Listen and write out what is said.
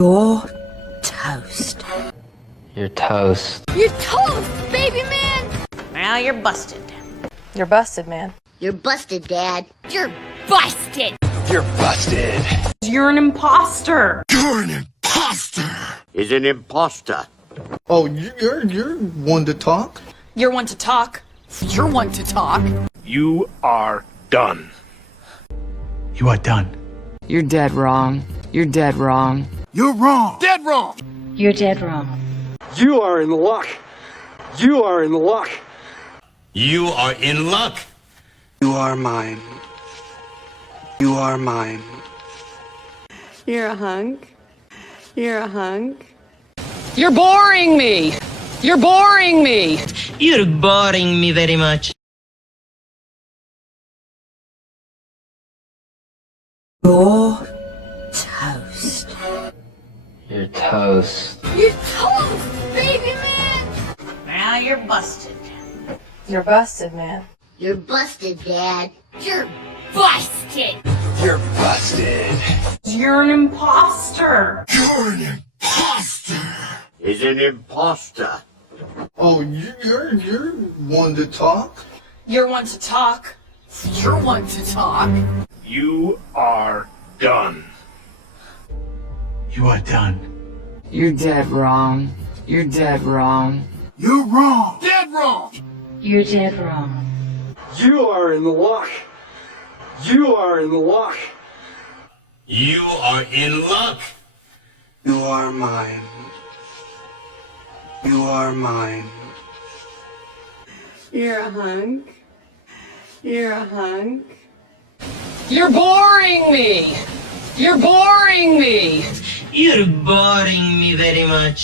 You're toast. You're toast. You're toast, baby man! Now you're busted. You're busted, man. You're busted, Dad. You're busted! You're busted. You're an imposter. You're an imposter. Is an imposter. Oh, you're one to talk? You're one to talk. You're one to talk. You are done. You are done. You're dead wrong. You're dead wrong. You're wrong. Dead wrong. You're dead wrong. You are in luck. You are in luck. You are in luck. You are mine. You are mine. You're a hunk. You're a hunk. You're boring me. You're boring me. You're boring me very much. You're toast. You're toast. You're toast, baby man! Now you're busted. You're busted, man. You're busted, Dad. You're busted! You're busted. You're an imposter. You're an imposter. Is an imposter. Oh, you're one to talk? You're one to talk. You're one to talk. You are done. You are done. You're dead wrong. You're dead wrong. You're wrong. Dead wrong. You're dead wrong. You are in luck. You are in luck. You are in luck. You are mine. You are mine. You're a hunk. You're a hunk. You're boring me. You're boring me. You're boring me very much.